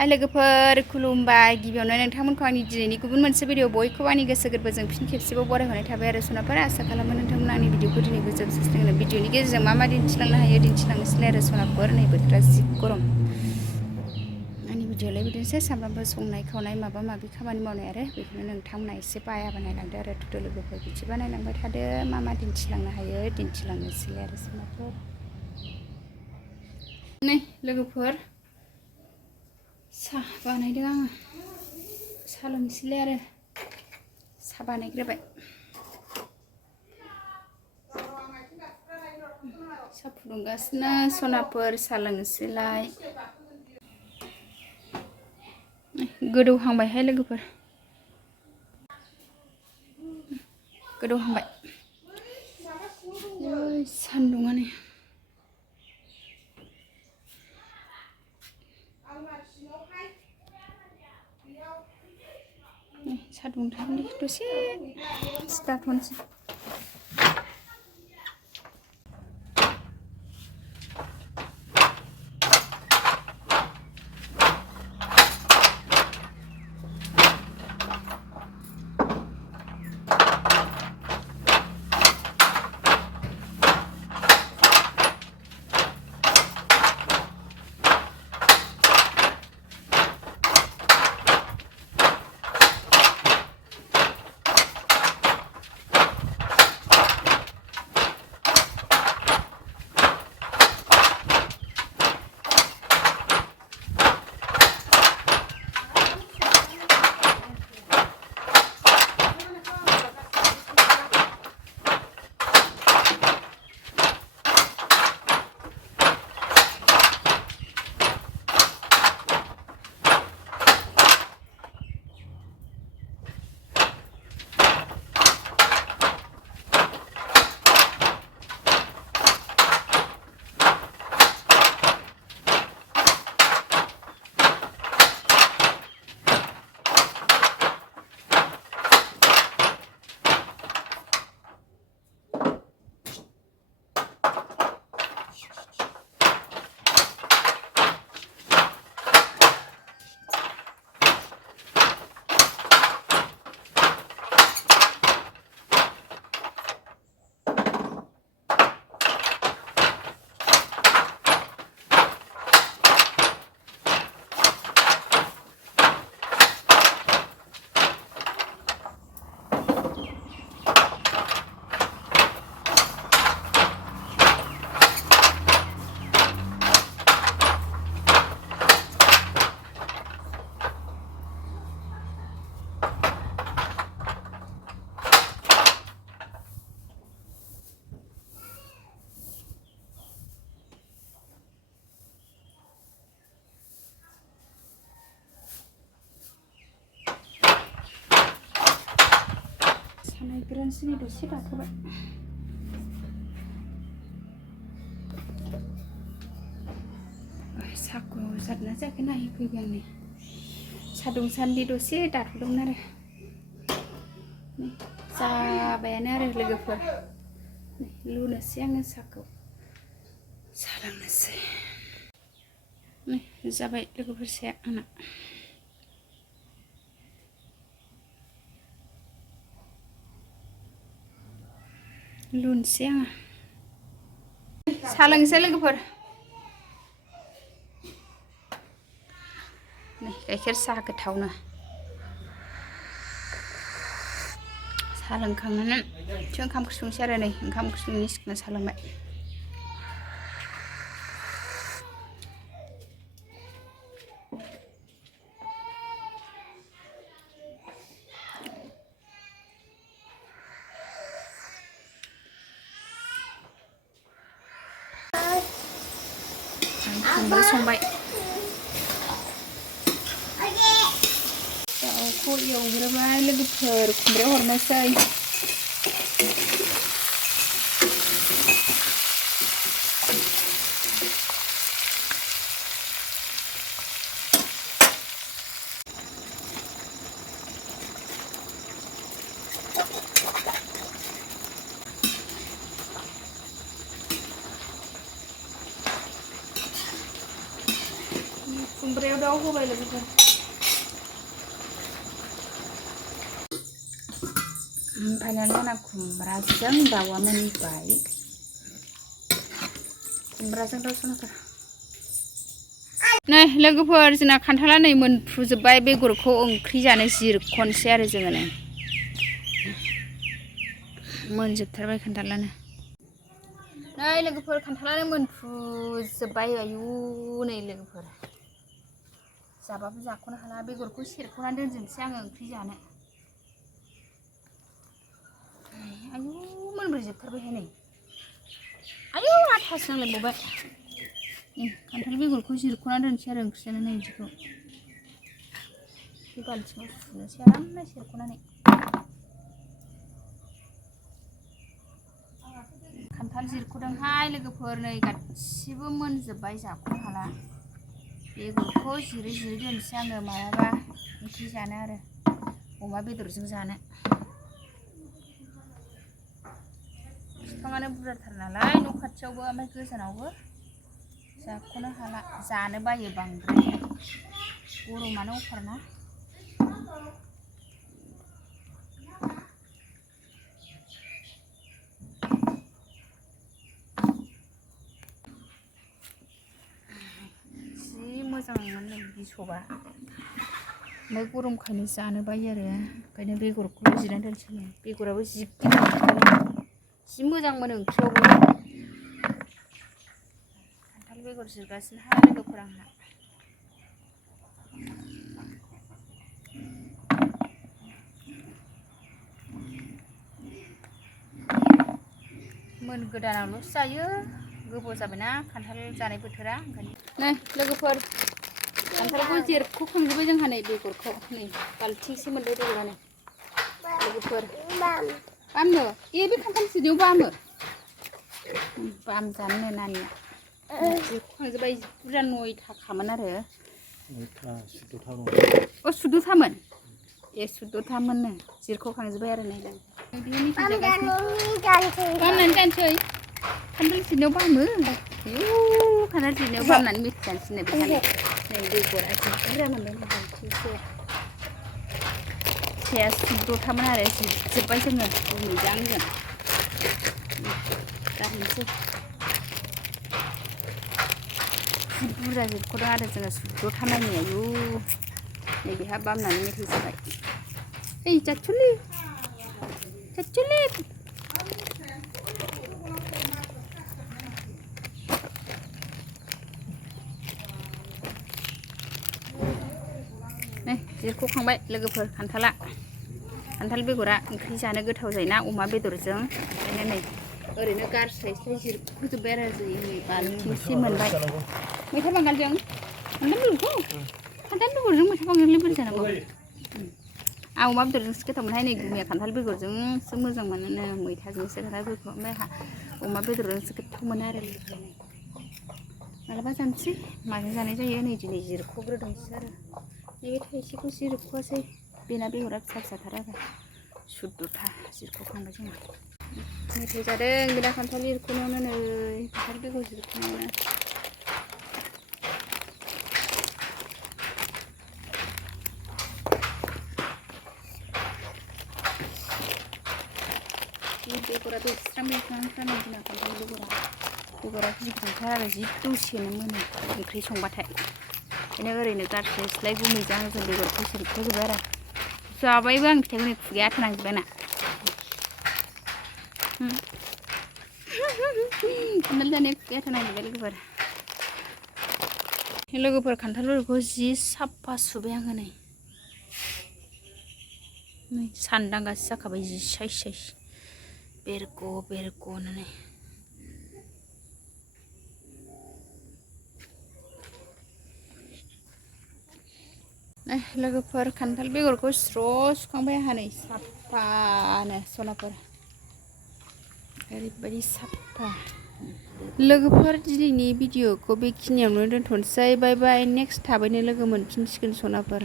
हाय लोगोफोर खुलुमबाय गिबियावनो नोंथांमोनखौ आंनि दिनैनि गुबुन मोनसे भिडिअ बयखौबो आंनि गोसो गोरबोजों फिन खेबसेबाव बरायहरनाय थाबाय आरो सनाफोर आसा खालामो नोंथांमोना आंनि भिडिअखौ दिनैबो जोबजासिम भिडिअनि गेजेरजों मा दिन्थिलांनो हायो दिन्थिलांनोसैलाय आरो सनाफोर नै बोथोरा जि गरम आंनि भिडिअआलाय बिदिनोसै सामफ्रामबो संनाय खावनाय माबा माबि खामानि मावनाय आरो बेखौनो नोंथांमोना एसे बाया बानायलांदो आरो थुदो लोगोफोर बिदि बानायलांबाय थादो मा दिन्थिलांनो हायो दिन्थिलांनोसैलाय आरो सनाफोर नै लोगोफोर साहा बानायदों आङो साहा लोंनोसैलाय आरो साहा बानायग्रोबाय साहा फुदुंगासिनो सनाफोर साहा लोंनोसैलाय गोदौहांबायहाय लोगोफोर गोदौहांबाय सान्दुङानो सान्दुं थांदे दसे सिथाथनोसै नायग्रोनोसै दसे दाथ'बाय साहाखौ जादोंना जायाखै नायफैबाय आं नै सादुं सान्दि दसे दाथ'दोंमोन आरो जाबायानो आरो लोगोफोर लुनोसै आङो साहाखौ साहा लोंनोसै जाबाय लोगोफोर साया आंना लुनोसै आङो साहा लोंनोसै लोगोफोर नै गाइखेर साहा गोथावनो साहा लोंखांनानै ओंखाम ओंख्रि संसै आरो नै ओंखाम ओंख्रि संनायनि सिगां साहा लोंबाय खुमब्रा संबाय दाउखौ एवग्रोबाय लोगोफोर खुमब्रायाव हरनोसै खुमब्रायाव अराव होबाय लोगोफोर फाइनालि आंना खुमब्राजों दाउआ मोनबाय खुमब्राजों दाउ सनाफोर नै लोगोफोर जोंना खान्थाला नै मोनफ्रुजोब्बाय बेगरखौ ओंख्रि जानो जिरखनसै आरो जोङो नै मोनजोबथारबाय खान्थालानो नै लोगोफोर खान्थालानो मोनफ्रुजोब्बाय आयु नै लोगोफोर जाबाबो जाख'नो हाला बेगरखौ सेरख'नानै दोनजोबनोसै आङो ओंख्रि जानो आयु मोनब्रैजोबथारबायहाय नै आयु आथासो नांलायबावबाय खान्थाल बेगरखौ जिरख'नानै दोनसै आरो ओंख्रि जानो नै बिदिखौ बे बाल्थिङाव सुनोसै आरामनो सेरख'नानै खान्थाल जिरख'दोंहाय लोगोफोर नै गासिबो मोनजोब्बाय जाख'नो हाला बेगरखौ जिरै जिरै दोनसै आङो मालाबा ओंख्रि जानो आरो अमा बेदरजों जानो बिफाङानो बुरजाथार नालाय न' खाथियावबो ओमफ्राय गोजानावबो जाख'नो हाला जानो बायो बांद्राय गरमानो अफारना मोजां मोनो बिसबा ओमफ्राय गरमखायनो जानो बायो आरो ओंखायनो बेगरखौल' जिरनानै दोनसै बेगराबो जि जि मोजां मोनो ओंख्रियावबो खान्थाल बेगर जिरगासिनो हा लोगोफोर आंहा मोन गोदानावल'सो जायो गोबाव जाबायना खान्थाल जानाय बोथोरा ओंखायनो नै लोगोफोर खान्थालखौ जिरख'खांजोब्बाय जोंहा नै बेगरखौ नै बाल्थिंसे मोनबाय बेगरानो लोगोफोर बामनो बे खान्थाल जिरनायाव बाम जानो नानिया जिरख'खांजोब्बाय बुरजा 9थाखामोन आरो 14थामोन ए 14थामोननो जिरख'खांजोब्बाय आरो नै बामनानै जानोसै खान्थाल जिरनायाव बामो खान्थाल जिरनायाव बामनानै मेथाइ जानोसै नै बेखायनो नै बेगरा जि बुरजा मोनदों बाल्थिंसे फिथाइया 14थामोन आरो जिरजोब्बाय जोङो मोजांजों गारनोसै जि बुरजा जिरख'दों आरो जोङो 14थामानि आयु नै बेहा बामनानै मेथाइ जाबाय ओइ जाथुलि नै जिरख'खांबाय लोगोफोर खान्थाल बेगरा ओंख्रि जानो गोथाव जायोना अमा बेदरजों ओंखायनो नै ओरैनो गारस्लायस्लाय जिरख'जोब्बाय आरो जों नै बाल्थिंसे मोनबाय मैथा बांगालजों खान्थाल बेगरजों मैथा बांगालजों बोरै जानांगौ आं अमा बेदरजोंसो गोथाव मोनहाय नै गुमैया खान्थाल बेगरजोंसो मोजां मोनो मैथाजोंसो खान्थाल बेगरखौ ओमफ्राय अमा बेदरजोंसो गोथाव मोनो आरो मालाबा जानोसै माजों जानाय जायो नै दिनै जिरख'ग्रोदोंसो आरो नैबे थाइसेखौ जिरख'वासै बेना बेगरा फिसा फिसाथार आरो 14था जिरख'खांबाय जोङो मेथाइ जादों बेना खान्थाल जिरख'नायावनो नै खान्थाल बेगर जिरख'नायावनो बेगरा बेस्रां जोंना खान्थाल बेगरा गिदिरथार आरो जि दसेनो मोनो ओंख्रि संबाथाय ओंखायनो ओरैनो गारस्लायस्लाय गुमैजों आंजों बेगरखौ जिरख'जोब्बाय आरो जाबायबो आं फिथाइखौ नै खुगाया आथा नांजोब्बाय ना खान्थाल जानाया खुगाया आथा नांजोब्बाय लोगोफोर खान्थालफोरखौ जि साफा सुबाय आङो नै सानदांगासो जाखाबाय जि साइस बेरग'नो नै लोगोफोर खान्थाल बेगरखौ स्र' सुखांबाय आंहा नै साफानो सनाफोर ओरैबायदि साफा लोगोफोर दिनैनि भिडिअखौ बेखिनियावनो दोनथ'नोसै बाय बाय नेक्स्ट थाबैनो लोगो मोनफिनसिगोन सनाफोर।